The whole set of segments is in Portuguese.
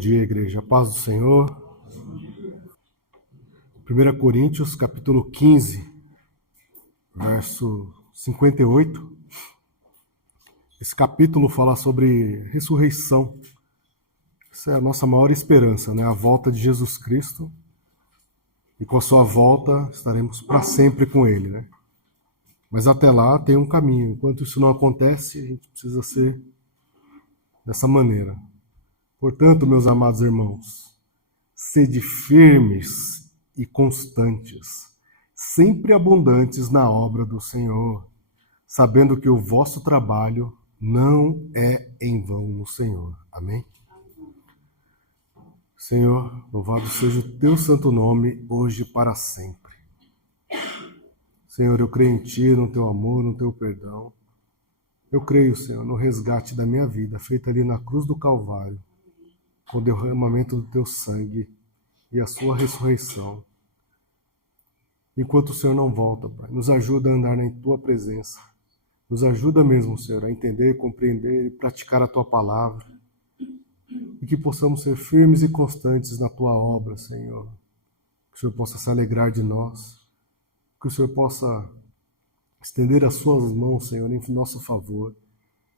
dia, igreja. A paz do Senhor. 1 Coríntios, capítulo 15, verso 58. Esse capítulo fala sobre ressurreição. Essa é a nossa maior esperança, né? A volta de Jesus Cristo. E com a sua volta estaremos para sempre com Ele, né? Mas até lá tem um caminho. Enquanto isso não acontece, a gente precisa ser dessa maneira. Portanto, meus amados irmãos, sede firmes e constantes, sempre abundantes na obra do Senhor, sabendo que o vosso trabalho não é em vão no Senhor. Amém? Senhor, louvado seja o teu santo nome, hoje e para sempre. Senhor, eu creio em ti, no teu amor, no teu perdão. Eu creio, Senhor, no resgate da minha vida, feito ali na cruz do Calvário, com o derramamento do teu sangue e a sua ressurreição. Enquanto o Senhor não volta, Pai, nos ajuda a andar em tua presença. Nos ajuda mesmo, Senhor, a entender, compreender e praticar a tua palavra. E que possamos ser firmes e constantes na tua obra, Senhor. Que o Senhor possa se alegrar de nós. Que o Senhor possa estender as suas mãos, Senhor, em nosso favor.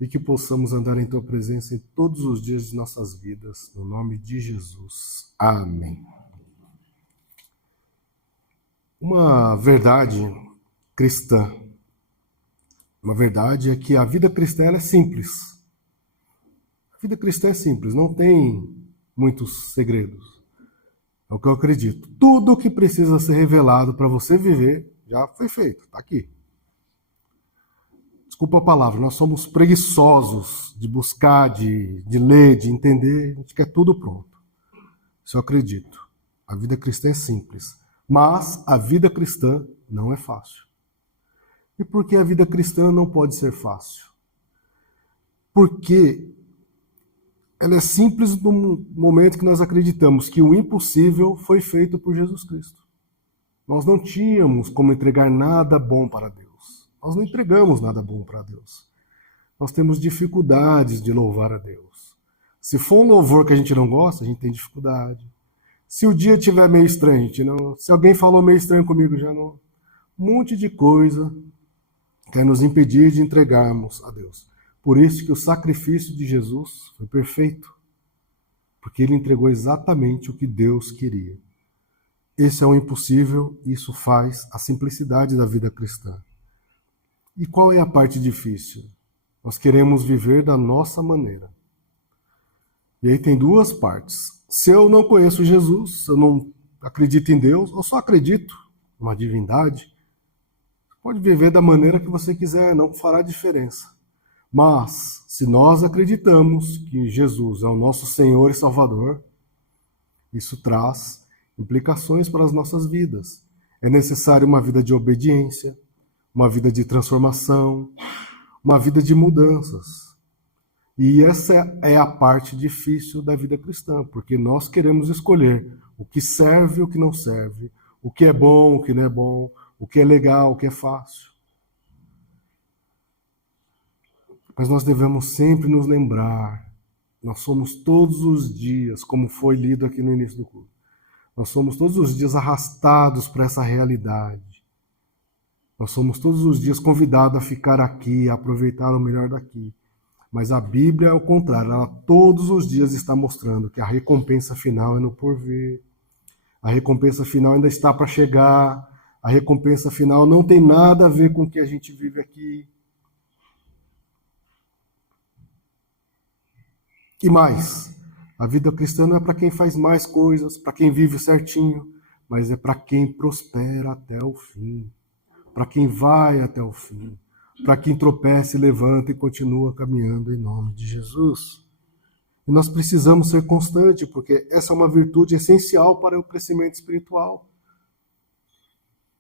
E que possamos andar em tua presença em todos os dias de nossas vidas. No nome de Jesus. Amém. Uma verdade cristã. Uma verdade é que a vida cristã ela é simples. A vida cristã é simples, não tem muitos segredos. É o que eu acredito. Tudo o que precisa ser revelado para você viver já foi feito, está aqui. Desculpa a palavra, nós somos preguiçosos de buscar, de ler, de entender, a gente quer tudo pronto. Isso eu acredito. A vida cristã é simples, mas a vida cristã não é fácil. E por que a vida cristã não pode ser fácil? Porque ela é simples no momento que nós acreditamos que o impossível foi feito por Jesus Cristo. Nós não tínhamos como entregar nada bom para Deus. Nós não entregamos nada bom para Deus. Nós temos dificuldades de louvar a Deus. Se for um louvor que a gente não gosta, a gente tem dificuldade. Se o dia estiver meio estranho, a gente não... Se alguém falou meio estranho comigo, já não... Um monte de coisa quer nos impedir de entregarmos a Deus. Por isso que o sacrifício de Jesus foi perfeito. Porque ele entregou exatamente o que Deus queria. Esse é o impossível, e isso faz a simplicidade da vida cristã. E qual é a parte difícil? Nós queremos viver da nossa maneira. E aí tem duas partes. Se eu não conheço Jesus, se eu não acredito em Deus, eu só acredito numa divindade, pode viver da maneira que você quiser, não fará diferença. Mas, se nós acreditamos que Jesus é o nosso Senhor e Salvador, isso traz implicações para as nossas vidas. É necessário uma vida de obediência, uma vida de transformação, uma vida de mudanças. E essa é a parte difícil da vida cristã, porque nós queremos escolher o que serve e o que não serve, o que é bom, o que não é bom, o que é legal, o que é fácil. Mas nós devemos sempre nos lembrar, nós somos todos os dias, como foi lido aqui no início do culto, nós somos todos os dias arrastados para essa realidade. Nós somos todos os dias convidados a ficar aqui, a aproveitar o melhor daqui. Mas a Bíblia é o contrário, ela todos os dias está mostrando que a recompensa final é no porvir. A recompensa final ainda está para chegar. A recompensa final não tem nada a ver com o que a gente vive aqui. E mais, a vida cristã não é para quem faz mais coisas, para quem vive certinho, mas é para quem prospera até o fim. Para quem vai até o fim, para quem tropeça e levanta e continua caminhando em nome de Jesus. E nós precisamos ser constantes, porque essa é uma virtude essencial para o crescimento espiritual.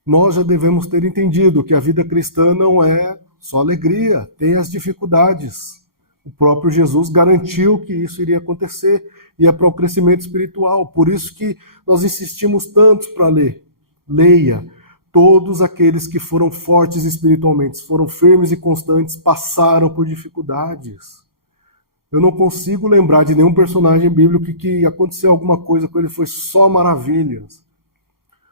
Nós já devemos ter entendido que a vida cristã não é só alegria, tem as dificuldades. O próprio Jesus garantiu que isso iria acontecer e é para o crescimento espiritual. Por isso que nós insistimos tanto para ler. Leia. Todos aqueles que foram fortes espiritualmente, foram firmes e constantes, passaram por dificuldades. Eu não consigo lembrar de nenhum personagem bíblico que aconteceu alguma coisa com ele, foi só maravilhas.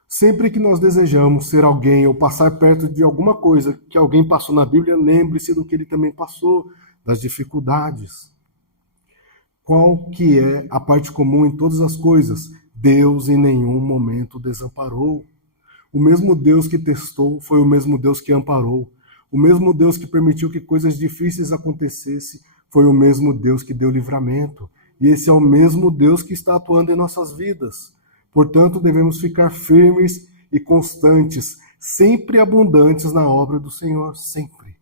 Sempre que nós desejamos ser alguém ou passar perto de alguma coisa que alguém passou na Bíblia, lembre-se do que ele também passou, das dificuldades. Qual que é a parte comum em todas as coisas? Deus em nenhum momento desamparou. O mesmo Deus que testou foi o mesmo Deus que amparou. O mesmo Deus que permitiu que coisas difíceis acontecessem foi o mesmo Deus que deu livramento. E esse é o mesmo Deus que está atuando em nossas vidas. Portanto, devemos ficar firmes e constantes, sempre abundantes na obra do Senhor, sempre.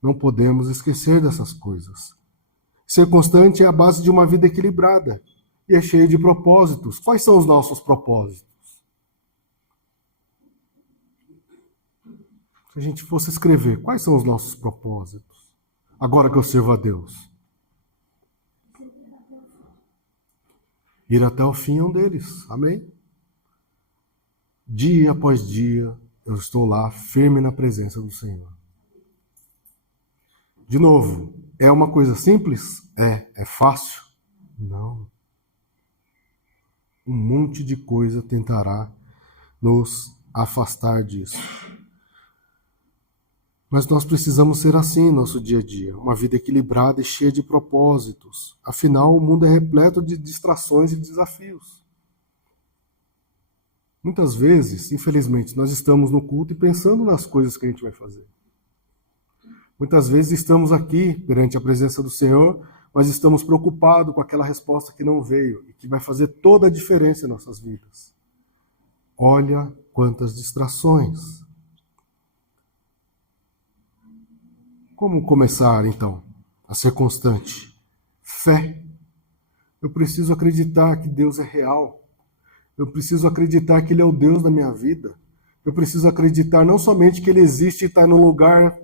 Não podemos esquecer dessas coisas. Ser constante é a base de uma vida equilibrada e é cheia de propósitos. Quais são os nossos propósitos? Se a gente fosse escrever, quais são os nossos propósitos? Agora que eu sirvo a Deus. Ir até o fim é um deles. Amém? Dia após dia, eu estou lá, firme na presença do Senhor. De novo, é uma coisa simples? É fácil? Não. Um monte de coisa tentará nos afastar disso. Mas nós precisamos ser assim no nosso dia a dia, uma vida equilibrada e cheia de propósitos. Afinal, o mundo é repleto de distrações e desafios. Muitas vezes, infelizmente, nós estamos no culto e pensando nas coisas que a gente vai fazer. Muitas vezes estamos aqui perante a presença do Senhor, mas estamos preocupados com aquela resposta que não veio e que vai fazer toda a diferença em nossas vidas. Olha quantas distrações. Como começar, então, a ser constante? Fé. Eu preciso acreditar que Deus é real. Eu preciso acreditar que Ele é o Deus da minha vida. Eu preciso acreditar não somente que Ele existe e está no lugar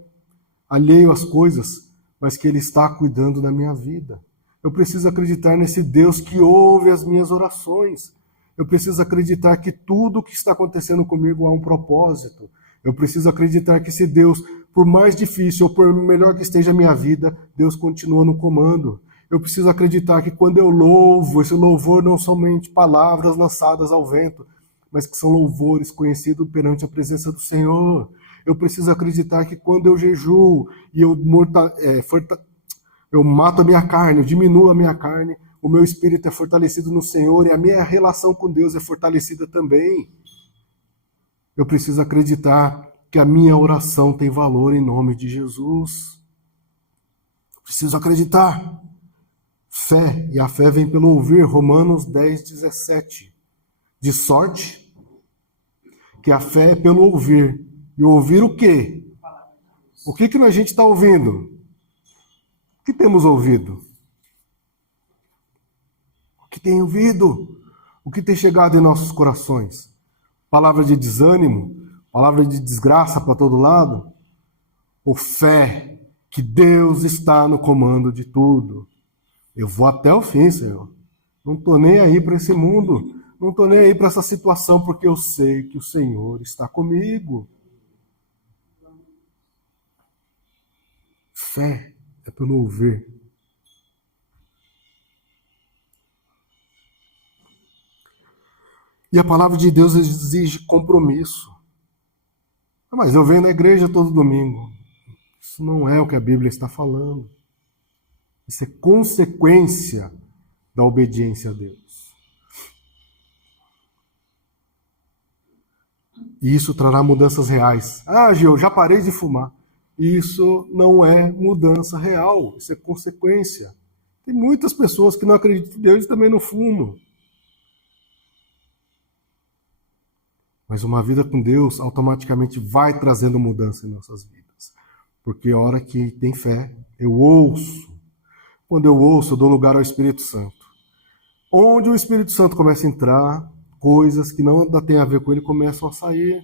alheio às coisas, mas que Ele está cuidando da minha vida. Eu preciso acreditar nesse Deus que ouve as minhas orações. Eu preciso acreditar que tudo o que está acontecendo comigo há um propósito. Eu preciso acreditar que esse Deus, por mais difícil ou por melhor que esteja a minha vida, Deus continua no comando. Eu preciso acreditar que quando eu louvo, esse louvor não somente palavras lançadas ao vento, mas que são louvores conhecidos perante a presença do Senhor. Eu preciso acreditar que quando eu jejuo e eu mato a minha carne, eu diminuo a minha carne, o meu espírito é fortalecido no Senhor e a minha relação com Deus é fortalecida também. Eu preciso acreditar que a minha oração tem valor em nome de Jesus. Eu preciso acreditar. Fé, e a fé vem pelo ouvir, Romanos 10:17. De sorte que a fé é pelo ouvir. E ouvir o quê? O que a gente está ouvindo? O que temos ouvido? O que tem ouvido? O que tem chegado em nossos corações? Palavra de desânimo? Palavra de desgraça para todo lado? Ou fé que Deus está no comando de tudo? Eu vou até o fim, Senhor. Não estou nem aí para esse mundo. Não estou nem aí para essa situação, porque eu sei que o Senhor está comigo. Fé é pelo ouvir. E a palavra de Deus exige compromisso. Mas eu venho na igreja todo domingo. Isso não é o que a Bíblia está falando. Isso é consequência da obediência a Deus. E isso trará mudanças reais. Ah, Gil, já parei de fumar. Isso não é mudança real, isso é consequência. Tem muitas pessoas que não acreditam em Deus e também não fumam. Mas uma vida com Deus automaticamente vai trazendo mudança em nossas vidas. Porque a hora que tem fé, eu ouço. Quando eu ouço, eu dou lugar ao Espírito Santo. Onde o Espírito Santo começa a entrar, coisas que não têm a ver com ele começam a sair.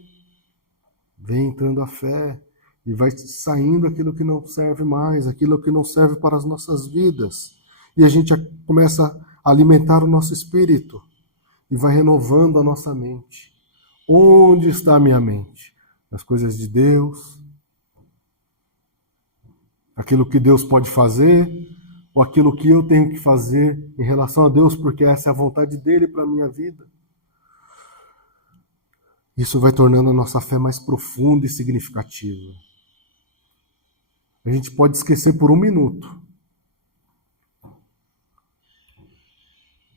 Vem entrando a fé e vai saindo aquilo que não serve mais, aquilo que não serve para as nossas vidas. E a gente começa a alimentar o nosso espírito e vai renovando a nossa mente. Onde está a minha mente? Nas coisas de Deus, aquilo que Deus pode fazer, ou aquilo que eu tenho que fazer em relação a Deus, porque essa é a vontade dele para a minha vida. Isso vai tornando a nossa fé mais profunda e significativa. A gente pode esquecer por um minuto,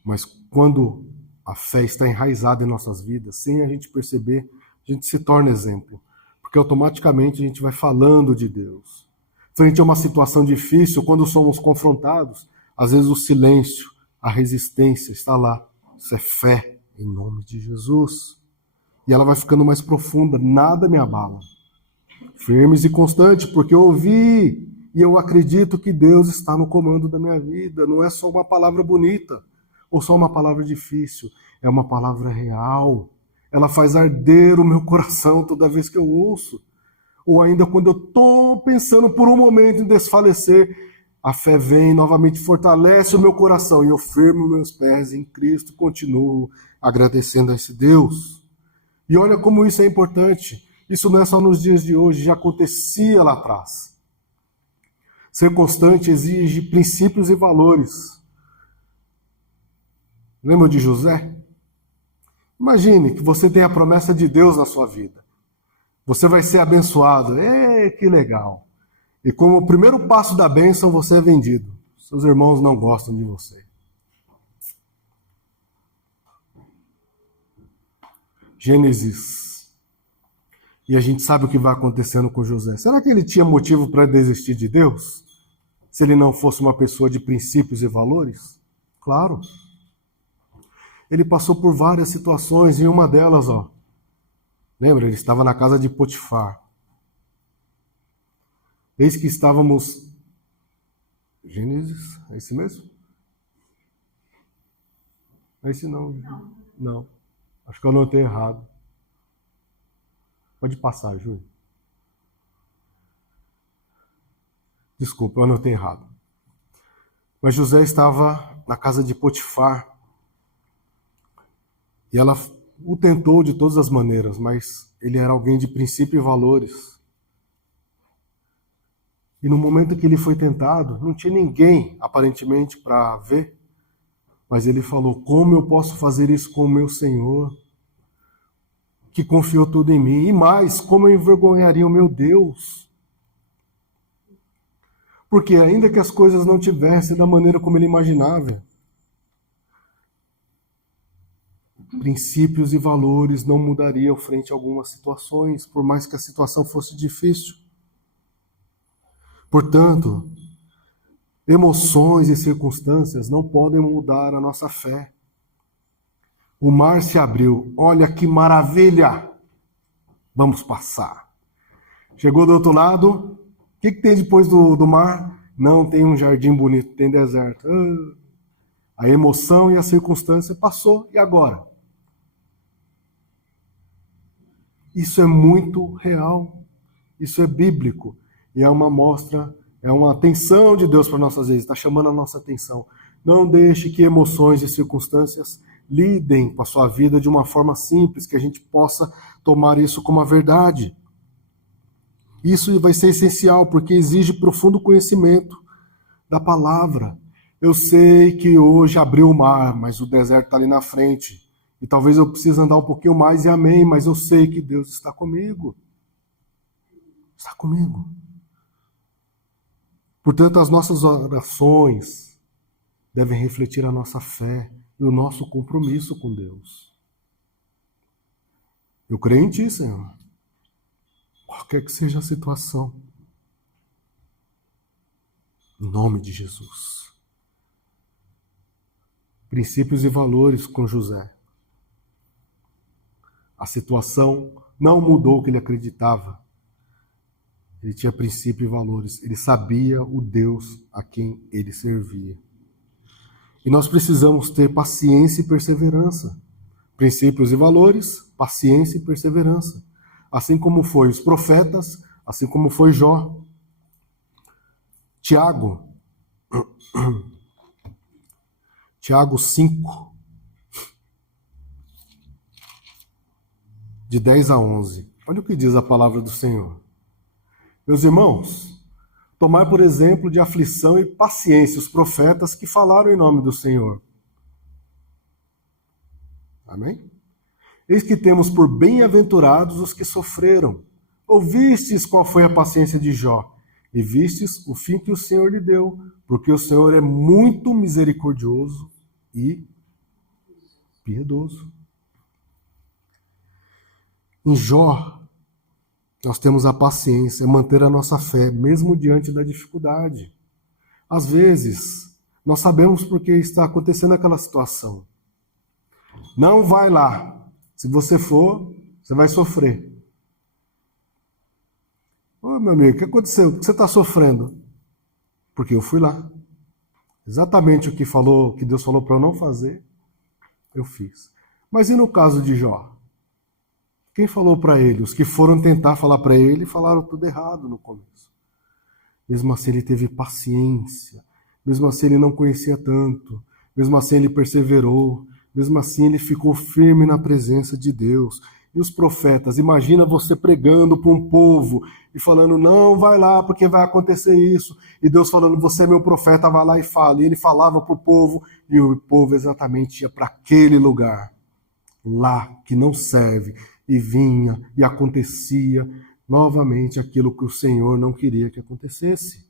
mas quando a fé está enraizada em nossas vidas, sem a gente perceber, a gente se torna exemplo, porque automaticamente a gente vai falando de Deus. Frente a uma situação difícil, quando somos confrontados, às vezes o silêncio, a resistência está lá. Isso é fé, em nome de Jesus. E ela vai ficando mais profunda, nada me abala. Firmes e constantes, porque eu ouvi e eu acredito que Deus está no comando da minha vida. Não é só uma palavra bonita, ou só uma palavra difícil, é uma palavra real. Ela faz arder o meu coração toda vez que eu ouço. Ou ainda quando eu estou pensando por um momento em desfalecer, a fé vem novamente, fortalece o meu coração e eu firmo meus pés em Cristo e continuo agradecendo a esse Deus. E olha como isso é importante. Isso não é só nos dias de hoje, já acontecia lá atrás. Ser constante exige princípios e valores. Lembra de José? Imagine que você tem a promessa de Deus na sua vida. Você vai ser abençoado. Que legal. E como o primeiro passo da bênção, você é vendido. Seus irmãos não gostam de você. Gênesis. E a gente sabe o que vai acontecendo com José. Será que ele tinha motivo para desistir de Deus? Se ele não fosse uma pessoa de princípios e valores? Claro. Ele passou por várias situações, e uma delas, lembra, ele estava na casa de Potifar. Eis que estávamos... Gênesis, é esse mesmo? É esse não. Não. Acho que eu anotei errado. Pode passar, Júlio. Desculpa, eu anotei errado. Mas José estava na casa de Potifar. E ela o tentou de todas as maneiras, mas ele era alguém de princípio e valores. E no momento que ele foi tentado, não tinha ninguém, aparentemente, para ver. Mas ele falou, como eu posso fazer isso com o meu Senhor, que confiou tudo em mim? E mais, como eu envergonharia o meu Deus? Porque ainda que as coisas não tivessem da maneira como ele imaginava, princípios e valores não mudariam frente a algumas situações, por mais que a situação fosse difícil. Portanto, emoções e circunstâncias não podem mudar a nossa fé. O mar se abriu. Olha que maravilha! Vamos passar. Chegou do outro lado. O que tem depois do mar? Não tem um jardim bonito, tem deserto. A emoção e a circunstância passou. E agora? Isso é muito real. Isso é bíblico. E é uma mostra, é uma atenção de Deus para nossas vidas. Está chamando a nossa atenção. Não deixe que emoções e circunstâncias lidem com a sua vida de uma forma simples, que a gente possa tomar isso como a verdade. Isso vai ser essencial, porque exige profundo conhecimento da palavra. Eu sei que hoje abriu o mar, mas o deserto está ali na frente. E talvez eu precise andar um pouquinho mais, e amém, mas eu sei que Deus está comigo. Está comigo. Portanto, as nossas orações devem refletir a nossa fé e o nosso compromisso com Deus. Eu creio em Ti, Senhor. Qualquer que seja a situação. Em nome de Jesus. Princípios e valores com José. A situação não mudou o que ele acreditava. Ele tinha princípio e valores. Ele sabia o Deus a quem ele servia. E nós precisamos ter paciência e perseverança. Princípios e valores, paciência e perseverança. Assim como foi os profetas, assim como foi Jó. Tiago 5, de 10 a 11. Olha o que diz a palavra do Senhor. Meus irmãos, Tomar, por exemplo, de aflição e paciência os profetas que falaram em nome do Senhor. Amém? Eis que temos por bem-aventurados os que sofreram. Ouvistes qual foi a paciência de Jó, e vistes o fim que o Senhor lhe deu, porque o Senhor é muito misericordioso e piedoso. Em Jó, nós temos a paciência, manter a nossa fé, mesmo diante da dificuldade. Às vezes, nós sabemos porque está acontecendo aquela situação. Não vai lá. Se você for, você vai sofrer. Ô, meu amigo, o que aconteceu? Por que você está sofrendo? Porque eu fui lá. Exatamente o que Deus falou para eu não fazer, eu fiz. Mas e no caso de Jó? Quem falou para ele? Os que foram tentar falar para ele falaram tudo errado no começo. Mesmo assim ele teve paciência. Mesmo assim ele não conhecia tanto. Mesmo assim ele perseverou. Mesmo assim ele ficou firme na presença de Deus. E os profetas, imagina você pregando para um povo e falando, não, vai lá porque vai acontecer isso. E Deus falando, você é meu profeta, vai lá e fala. E ele falava para o povo e o povo exatamente ia para aquele lugar. Lá que não serve. E vinha e acontecia novamente aquilo que o Senhor não queria que acontecesse.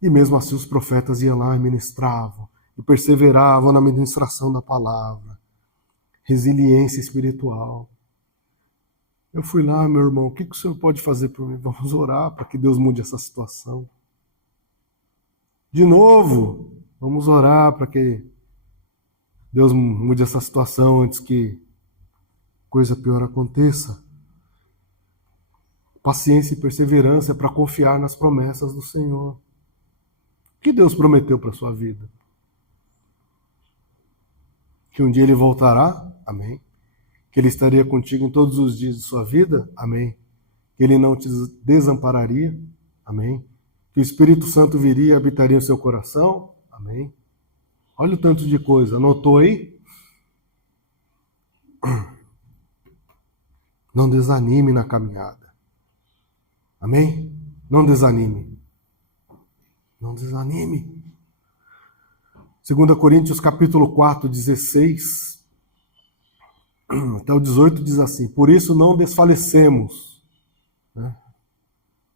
E mesmo assim os profetas iam lá e ministravam, e perseveravam na ministração da palavra. Resiliência espiritual. Eu fui lá, meu irmão, o que o Senhor pode fazer por mim? Vamos orar para que Deus mude essa situação. De novo, vamos orar para que Deus mude essa situação antes que coisa pior aconteça. Paciência e perseverança é para confiar nas promessas do Senhor. O que Deus prometeu para a sua vida? Que um dia Ele voltará? Amém. Que Ele estaria contigo em todos os dias de sua vida? Amém. Que Ele não te desampararia? Amém. Que o Espírito Santo viria e habitaria em seu coração? Amém. Olha o tanto de coisa. Anotou aí? Não desanime na caminhada. Amém? Não desanime. Não desanime. 2 Coríntios capítulo 4, 16 até o 18 diz assim, por isso não desfalecemos. Né?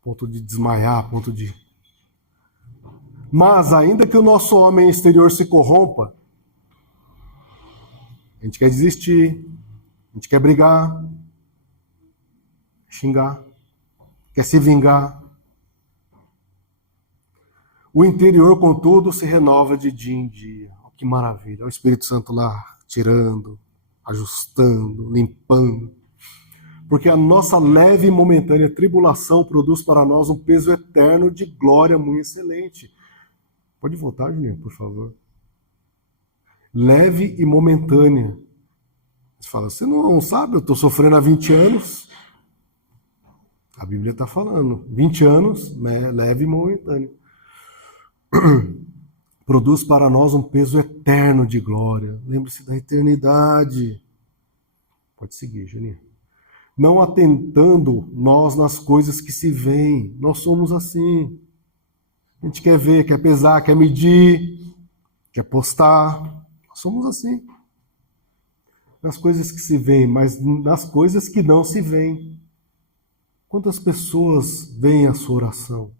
Ponto de desmaiar, ponto de... Mas ainda que o nosso homem exterior se corrompa, a gente quer desistir, a gente quer brigar, xingar, quer se vingar. O interior, contudo, se renova de dia em dia. Oh, que maravilha! O Espírito Santo lá tirando, ajustando, limpando. Porque a nossa leve e momentânea tribulação produz para nós um peso eterno de glória muito excelente. Pode voltar, Julinho, por favor. Leve e momentânea. Você fala, você não sabe, eu estou sofrendo há 20 anos. A Bíblia está falando, 20 anos, né, leve e momentâneo. Produz para nós um peso eterno de glória. Lembre-se da eternidade. Pode seguir, Julinho. Não atentando nós nas coisas que se veem. Nós somos assim. A gente quer ver, quer pesar, quer medir, quer postar. Nós somos assim. Nas coisas que se veem, mas nas coisas que não se veem. Quantas pessoas veem a sua oração?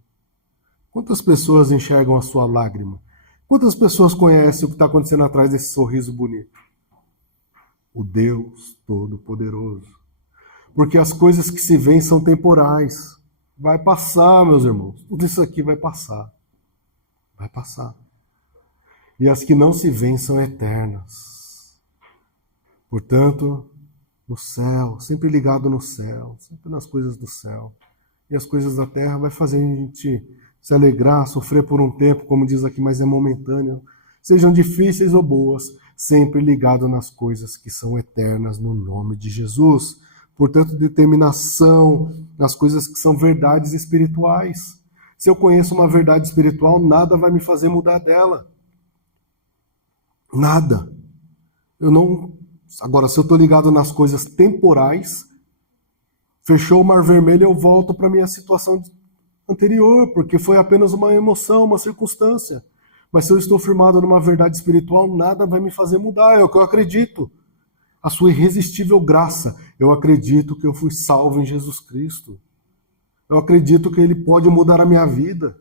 Quantas pessoas enxergam a sua lágrima? Quantas pessoas conhecem o que está acontecendo atrás desse sorriso bonito? O Deus Todo-Poderoso. Porque as coisas que se veem são temporais. Vai passar, meus irmãos. Tudo isso aqui vai passar. Vai passar. E as que não se veem são eternas. Portanto, no céu, sempre ligado no céu, sempre nas coisas do céu. E as coisas da terra vai fazer a gente se alegrar, sofrer por um tempo, como diz aqui, mas é momentâneo. Sejam difíceis ou boas, sempre ligado nas coisas que são eternas no nome de Jesus. Portanto, determinação nas coisas que são verdades espirituais. Se eu conheço uma verdade espiritual, nada vai me fazer mudar dela. Nada. Agora, se eu estou ligado nas coisas temporais, fechou o Mar Vermelho, eu volto para a minha situação anterior, porque foi apenas uma emoção, uma circunstância. Mas se eu estou firmado numa verdade espiritual, nada vai me fazer mudar, é o que eu acredito. A sua irresistível graça. Eu acredito que eu fui salvo em Jesus Cristo. Eu acredito que Ele pode mudar a minha vida.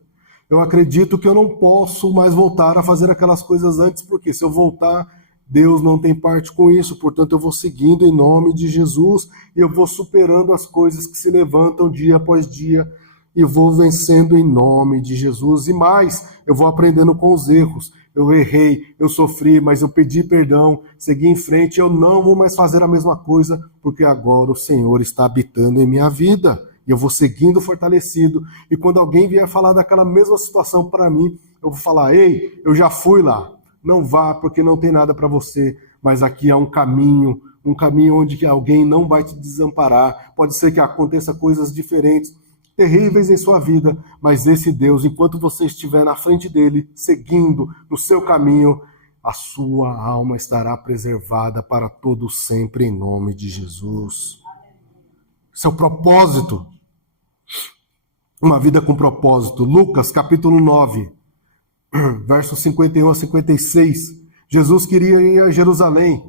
Eu acredito que eu não posso mais voltar a fazer aquelas coisas antes, porque se eu voltar, Deus não tem parte com isso. Portanto, eu vou seguindo em nome de Jesus e eu vou superando as coisas que se levantam dia após dia e vou vencendo em nome de Jesus. E mais, eu vou aprendendo com os erros. Eu errei, eu sofri, mas eu pedi perdão, segui em frente, eu não vou mais fazer a mesma coisa, porque agora o Senhor está habitando em minha vida. E eu vou seguindo fortalecido. E quando alguém vier falar daquela mesma situação para mim, eu vou falar: ei, eu já fui lá. Não vá, porque não tem nada para você. Mas aqui há um caminho onde alguém não vai te desamparar. Pode ser que aconteça coisas diferentes, terríveis em sua vida, mas esse Deus, enquanto você estiver na frente dele, seguindo no seu caminho, a sua alma estará preservada para todo sempre, em nome de Jesus. Seu propósito. Uma vida com propósito. Lucas, capítulo 9, versos 51 a 56. Jesus queria ir a Jerusalém.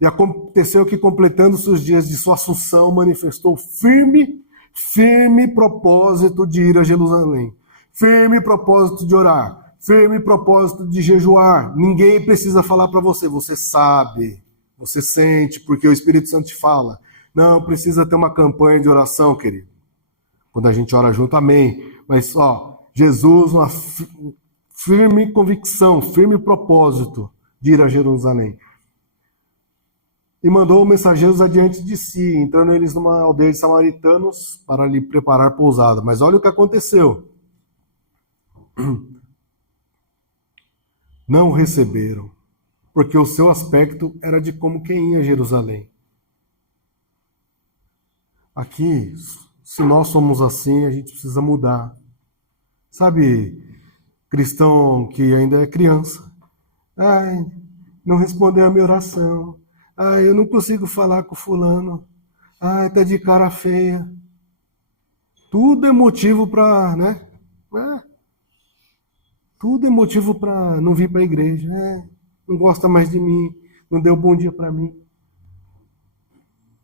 E aconteceu que, completando-se os dias de sua assunção, manifestou firme propósito de ir a Jerusalém. Firme propósito de orar. Firme propósito de jejuar. Ninguém precisa falar para você. Você sabe. Você sente, porque o Espírito Santo te fala. Não precisa ter uma campanha de oração, querido. Quando a gente ora junto, amém. Mas, Jesus, uma firme convicção, firme propósito de ir a Jerusalém. E mandou mensageiros adiante de si, entrando eles numa aldeia de samaritanos para lhe preparar pousada. Mas olha o que aconteceu. Não o receberam, porque o seu aspecto era de como quem ia a Jerusalém. Aqui, se nós somos assim, a gente precisa mudar. Sabe, cristão que ainda é criança. Ai, não respondeu a minha oração. Ai, eu não consigo falar com fulano. Ai, tá de cara feia. Tudo é motivo para, né? Tudo é motivo para não vir para a igreja. Não gosta mais de mim, não deu bom dia para mim.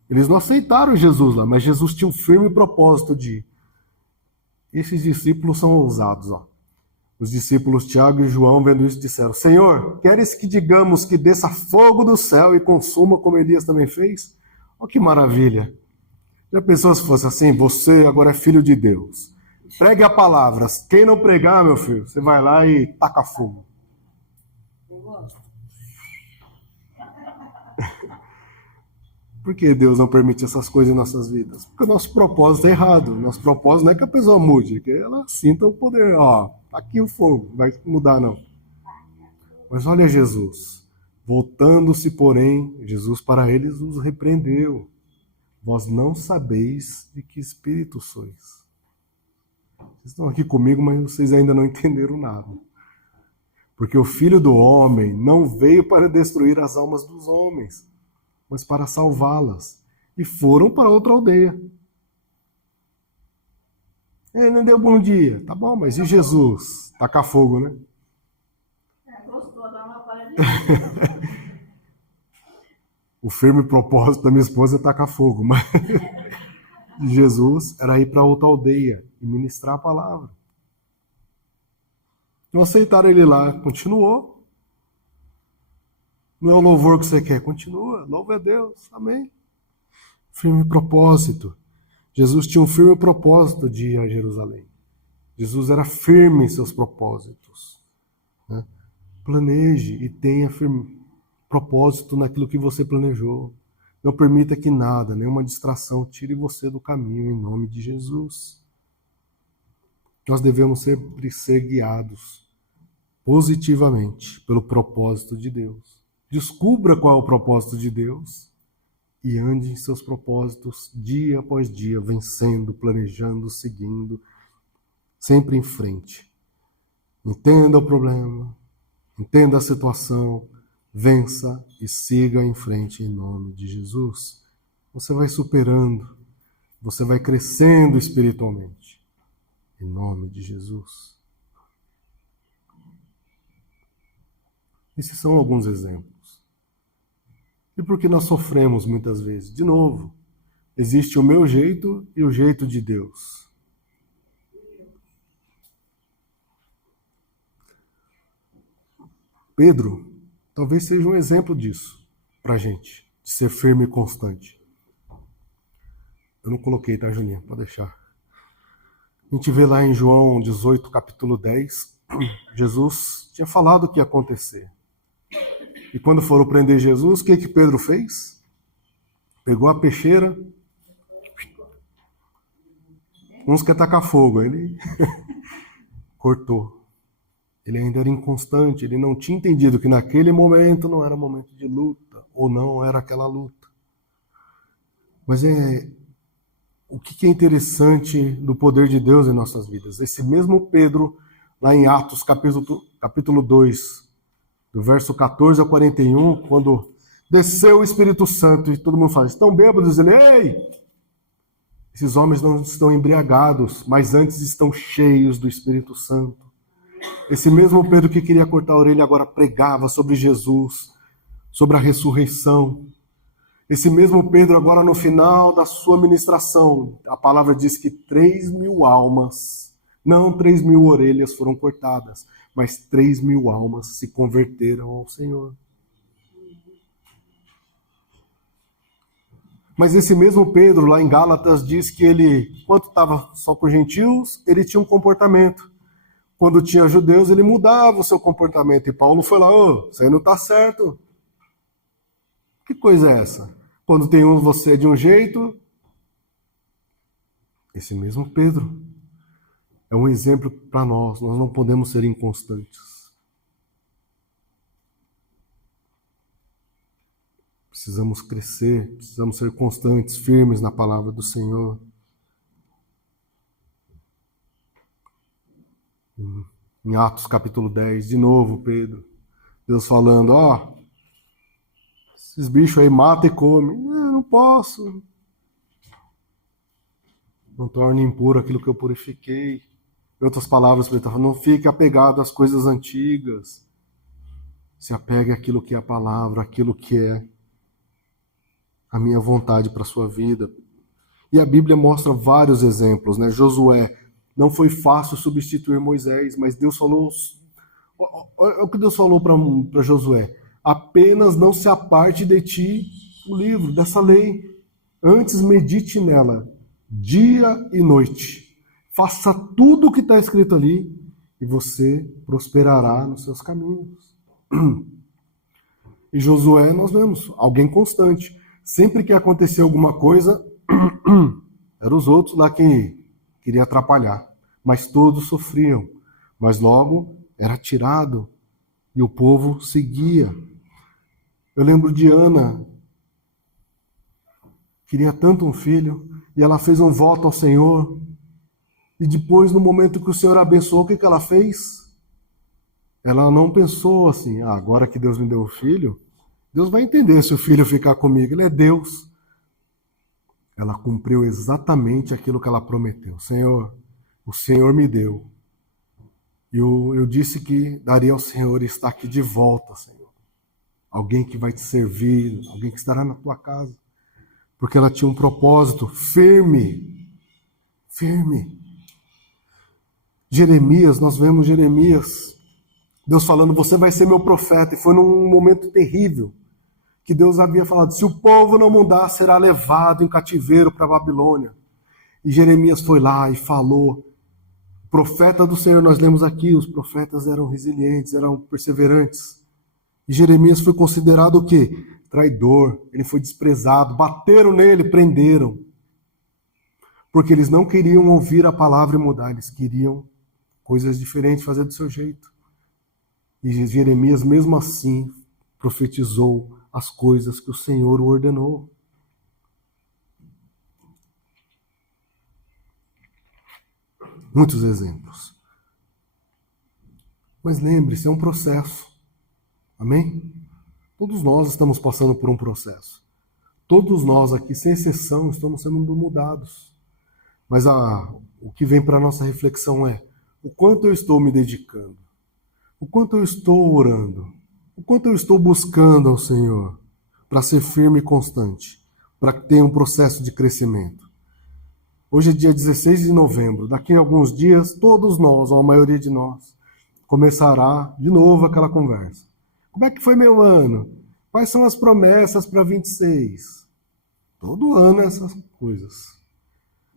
Eles não aceitaram Jesus lá, mas Jesus tinha um firme propósito de ir. Esses discípulos são ousados, Os discípulos Tiago e João, vendo isso, disseram: Senhor, queres que digamos que desça fogo do céu e consuma como Elias também fez? Oh, que maravilha! Já pensou se fosse assim? Você agora é filho de Deus. Pregue a palavra. Quem não pregar, meu filho, você vai lá e taca fogo. Por que Deus não permite essas coisas em nossas vidas? Porque o nosso propósito é errado. Nosso propósito não é que a pessoa mude, que ela sinta o poder. Tá aqui o fogo, não vai mudar não. Mas olha Jesus. Voltando-se, porém, Jesus para eles os repreendeu. Vós não sabeis de que espírito sois. Vocês estão aqui comigo, mas vocês ainda não entenderam nada. Porque o Filho do Homem não veio para destruir as almas dos homens, mas para salvá-las. E foram para outra aldeia. Ele não deu bom dia. Tá bom, mas e Jesus? Tacar fogo, né? Gostou, dá uma paradinha. O firme propósito da minha esposa é tacar fogo, mas Jesus era ir para outra aldeia e ministrar a palavra. Não aceitaram ele lá, continuou. Não é o louvor que você quer, continua, louve a Deus, amém. Firme propósito. Jesus tinha um firme propósito de ir a Jerusalém. Jesus era firme em seus propósitos. Né? Planeje e tenha firme propósito naquilo que você planejou. Não permita que nada, nenhuma distração tire você do caminho, em nome de Jesus. Nós devemos sempre ser guiados positivamente pelo propósito de Deus. Descubra qual é o propósito de Deus e ande em seus propósitos dia após dia, vencendo, planejando, seguindo, sempre em frente. Entenda o problema, entenda a situação, vença e siga em frente em nome de Jesus. Você vai superando, você vai crescendo espiritualmente. Em nome de Jesus. Esses são alguns exemplos. E por que nós sofremos muitas vezes? De novo, existe o meu jeito e o jeito de Deus. Pedro talvez seja um exemplo disso para a gente, de ser firme e constante. Eu não coloquei, tá, Juninho? Pode deixar. A gente vê lá em João 18, capítulo 10, Jesus tinha falado o que ia acontecer. E quando foram prender Jesus, o que Pedro fez? Pegou a peixeira. Uns quer tacar fogo, ele cortou. Ele ainda era inconstante, ele não tinha entendido que naquele momento não era momento de luta, ou não era aquela luta. Mas o que é interessante do poder de Deus em nossas vidas? Esse mesmo Pedro, lá em Atos, capítulo 2, do verso 14 a 41, quando desceu o Espírito Santo e todo mundo fala, estão bêbados? Ele, ei! Esses homens não estão embriagados, mas antes estão cheios do Espírito Santo. Esse mesmo Pedro que queria cortar a orelha agora pregava sobre Jesus, sobre a ressurreição. Esse mesmo Pedro agora no final da sua ministração, a palavra diz que 3.000 almas, não 3.000 orelhas foram cortadas, mas 3.000 almas se converteram ao Senhor. Mas esse mesmo Pedro, lá em Gálatas, diz que ele, enquanto estava só com gentios, ele tinha um comportamento. Quando tinha judeus, ele mudava o seu comportamento. E Paulo foi lá, isso aí não está certo. Que coisa é essa? Quando tem você é de um jeito, esse mesmo Pedro é um exemplo para nós não podemos ser inconstantes. Precisamos crescer, precisamos ser constantes, firmes na palavra do Senhor. Em Atos capítulo 10, de novo Pedro, Deus falando, esses bichos aí mata e come. Não posso. Não torne impuro aquilo que eu purifiquei. Em outras palavras, Pedro está falando, não fique apegado às coisas antigas. Se apegue àquilo que é a palavra, àquilo que é a minha vontade para a sua vida. E a Bíblia mostra vários exemplos, né? Josué, não foi fácil substituir Moisés, mas Deus falou... Olha o que Deus falou para Josué. Apenas não se aparte de ti o livro dessa lei. Antes medite nela, dia e noite. Faça tudo o que está escrito ali e você prosperará nos seus caminhos. E Josué, nós vemos, alguém constante. Sempre que acontecia alguma coisa, eram os outros lá que queriam atrapalhar. Mas todos sofriam. Mas logo era tirado e o povo seguia. Eu lembro de Ana, queria tanto um filho, e ela fez um voto ao Senhor. E depois, no momento que o Senhor abençoou, o que ela fez? Ela não pensou assim, agora que Deus me deu o filho, Deus vai entender se o filho ficar comigo, ele é Deus. Ela cumpriu exatamente aquilo que ela prometeu. Senhor, o Senhor me deu. E eu disse que daria ao Senhor e está aqui de volta, Senhor. Alguém que vai te servir, alguém que estará na tua casa. Porque ela tinha um propósito firme. Firme. Jeremias, nós vemos Jeremias, Deus falando, você vai ser meu profeta. E foi num momento terrível que Deus havia falado, se o povo não mudar, será levado em cativeiro para a Babilônia. E Jeremias foi lá e falou. Profeta do Senhor, nós lemos aqui, os profetas eram resilientes, eram perseverantes. E Jeremias foi considerado o quê? Traidor, ele foi desprezado, bateram nele, prenderam. Porque eles não queriam ouvir a palavra e mudar, eles queriam coisas diferentes, fazer do seu jeito. E Jeremias, mesmo assim, profetizou as coisas que o Senhor o ordenou. Muitos exemplos. Mas lembre-se, é um processo. Amém? Todos nós estamos passando por um processo. Todos nós aqui, sem exceção, estamos sendo mudados. Mas o que vem para a nossa reflexão é o quanto eu estou me dedicando, o quanto eu estou orando, o quanto eu estou buscando ao Senhor para ser firme e constante, para que tenha um processo de crescimento. Hoje é dia 16 de novembro, daqui a alguns dias, todos nós, ou a maioria de nós, começará de novo aquela conversa. Como é que foi meu ano? Quais são as promessas para 26? Todo ano essas coisas.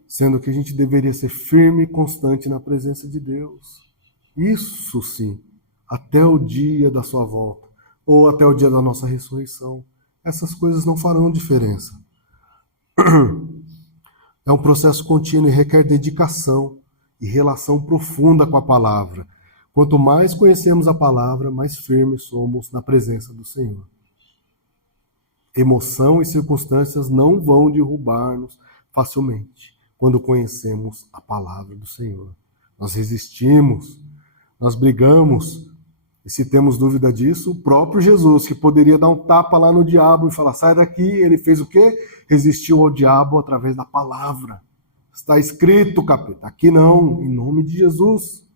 Sendo que a gente deveria ser firme e constante na presença de Deus. Isso sim, até o dia da sua volta, ou até o dia da nossa ressurreição. Essas coisas não farão diferença. É um processo contínuo e requer dedicação e relação profunda com a palavra. Quanto mais conhecemos a palavra, mais firmes somos na presença do Senhor. Emoção e circunstâncias não vão derrubar-nos facilmente quando conhecemos a palavra do Senhor. Nós resistimos, nós brigamos, e se temos dúvida disso, o próprio Jesus, que poderia dar um tapa lá no diabo e falar, sai daqui, ele fez o quê? Resistiu ao diabo através da palavra. Está escrito, capeta. Aqui não, em nome de Jesus.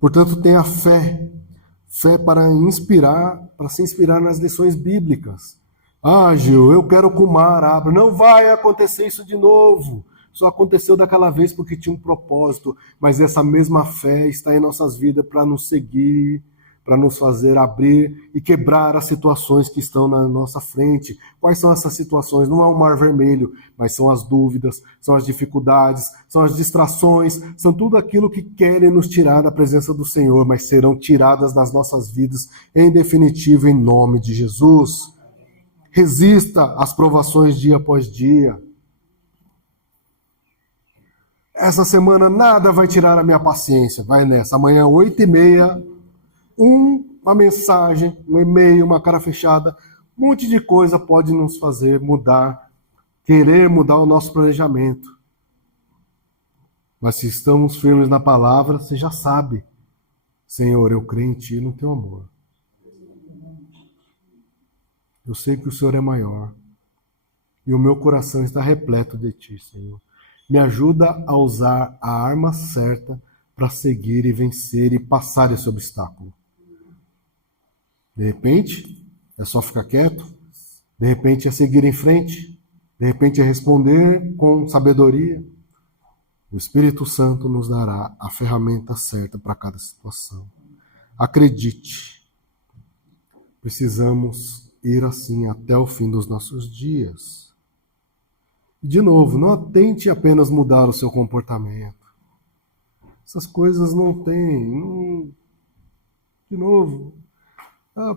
Portanto, tenha fé. Fé para se inspirar nas lições bíblicas. Ah, Gil, eu quero comar Abra. Não vai acontecer isso de novo. Só aconteceu daquela vez porque tinha um propósito, mas essa mesma fé está em nossas vidas para nos seguir, para nos fazer abrir e quebrar as situações que estão na nossa frente. Quais são essas situações? Não é um mar vermelho, mas são as dúvidas, são as dificuldades, são as distrações, são tudo aquilo que querem nos tirar da presença do Senhor, mas serão tiradas das nossas vidas em definitivo, em nome de Jesus. Resista às provações dia após dia. Essa semana nada vai tirar a minha paciência. Vai nessa. Amanhã, 8h30, uma mensagem, um e-mail, uma cara fechada, um monte de coisa pode nos fazer mudar, querer mudar o nosso planejamento. Mas se estamos firmes na palavra, você já sabe. Senhor, eu creio em Ti e no Teu amor. Eu sei que o Senhor é maior. E o meu coração está repleto de Ti, Senhor. Me ajuda a usar a arma certa para seguir e vencer e passar esse obstáculo. De repente, é só ficar quieto. De repente, é seguir em frente. De repente, é responder com sabedoria. O Espírito Santo nos dará a ferramenta certa para cada situação. Acredite, precisamos ir assim até o fim dos nossos dias. De novo, não tente apenas mudar o seu comportamento. Essas coisas não têm. De novo,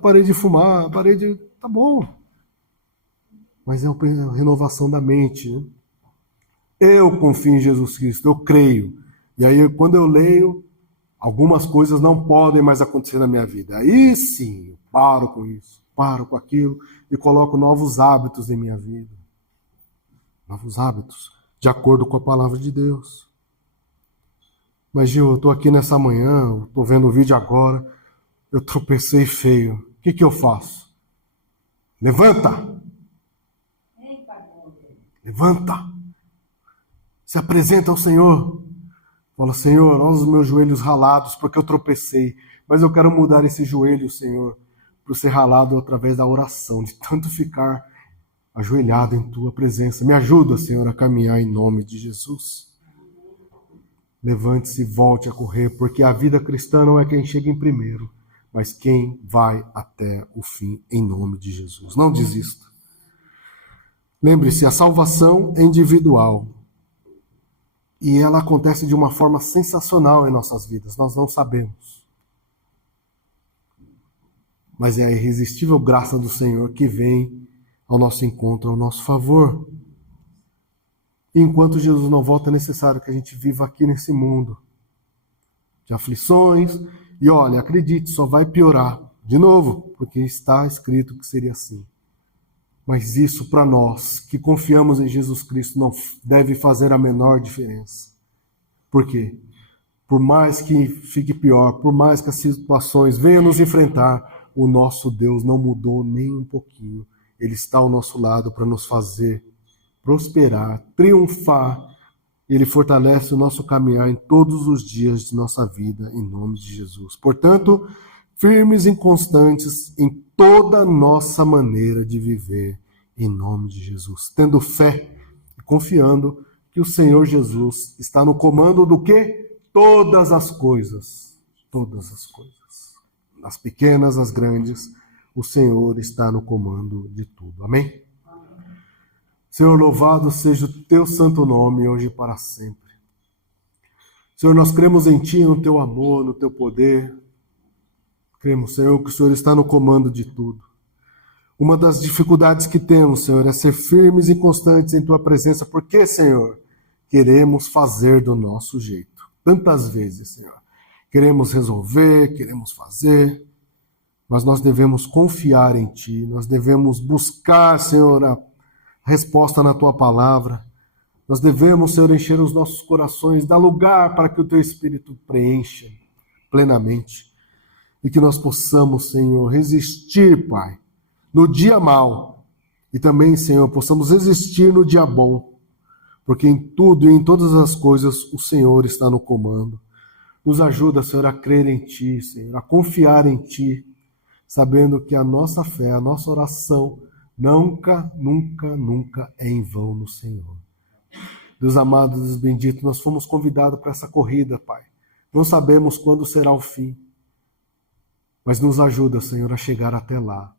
parei de fumar, Tá bom. Mas é a renovação da mente. Né? Eu confio em Jesus Cristo, eu creio. E aí, quando eu leio, algumas coisas não podem mais acontecer na minha vida. Aí sim, eu paro com isso, paro com aquilo e coloco novos hábitos em minha vida. Novos hábitos, de acordo com a palavra de Deus. Mas, Gil, eu estou aqui nessa manhã, estou vendo o vídeo agora, eu tropecei feio. O que eu faço? Levanta! Levanta! Se apresenta ao Senhor. Fala, Senhor, olha os meus joelhos ralados porque eu tropecei, mas eu quero mudar esse joelho, Senhor, para ser ralado através da oração, de tanto ficar ajoelhado em Tua presença. Me ajuda, Senhor, a caminhar em nome de Jesus. Levante-se e volte a correr, porque a vida cristã não é quem chega em primeiro, mas quem vai até o fim em nome de Jesus. Não desista. Lembre-se, a salvação é individual e ela acontece de uma forma sensacional em nossas vidas. Nós não sabemos. Mas é a irresistível graça do Senhor que vem ao nosso encontro, ao nosso favor. E enquanto Jesus não volta, é necessário que a gente viva aqui nesse mundo de aflições. E olha, acredite, só vai piorar de novo, porque está escrito que seria assim. Mas isso para nós que confiamos em Jesus Cristo não deve fazer a menor diferença. Por quê? Por mais que fique pior, por mais que as situações venham nos enfrentar, o nosso Deus não mudou nem um pouquinho. Ele está ao nosso lado para nos fazer prosperar, triunfar, Ele fortalece o nosso caminhar em todos os dias de nossa vida, em nome de Jesus. Portanto, firmes e constantes em toda a nossa maneira de viver, em nome de Jesus. Tendo fé e confiando que o Senhor Jesus está no comando do quê? Todas as coisas. Todas as coisas. As pequenas, as grandes, o Senhor está no comando de tudo. Amém? Senhor, louvado seja o teu santo nome, hoje e para sempre. Senhor, nós cremos em ti, no teu amor, no teu poder. Cremos, Senhor, que o Senhor está no comando de tudo. Uma das dificuldades que temos, Senhor, é ser firmes e constantes em tua presença. Porque, Senhor, queremos fazer do nosso jeito. Tantas vezes, Senhor, queremos resolver, queremos fazer, mas nós devemos confiar em ti, nós devemos buscar, Senhor, a resposta na tua palavra. Nós devemos, Senhor, encher os nossos corações, dar lugar para que o teu Espírito preencha plenamente e que nós possamos, Senhor, resistir, Pai, no dia mau e também, Senhor, possamos resistir no dia bom, porque em tudo e em todas as coisas o Senhor está no comando. Nos ajuda, Senhor, a crer em ti, Senhor, a confiar em ti, sabendo que a nossa fé, a nossa oração nunca, nunca, nunca é em vão no Senhor. Deus amado, Deus bendito, nós fomos convidados para essa corrida, Pai. Não sabemos quando será o fim, mas nos ajuda, Senhor, a chegar até lá.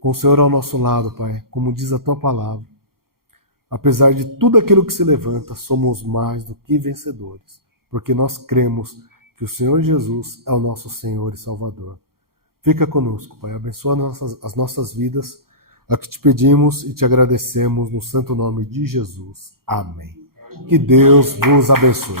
Com o Senhor ao nosso lado, Pai, como diz a tua palavra. Apesar de tudo aquilo que se levanta, somos mais do que vencedores, porque nós cremos que o Senhor Jesus é o nosso Senhor e Salvador. Fica conosco, Pai, abençoa as nossas vidas. É o que te pedimos e te agradecemos no santo nome de Jesus. Amém. Que Deus vos abençoe.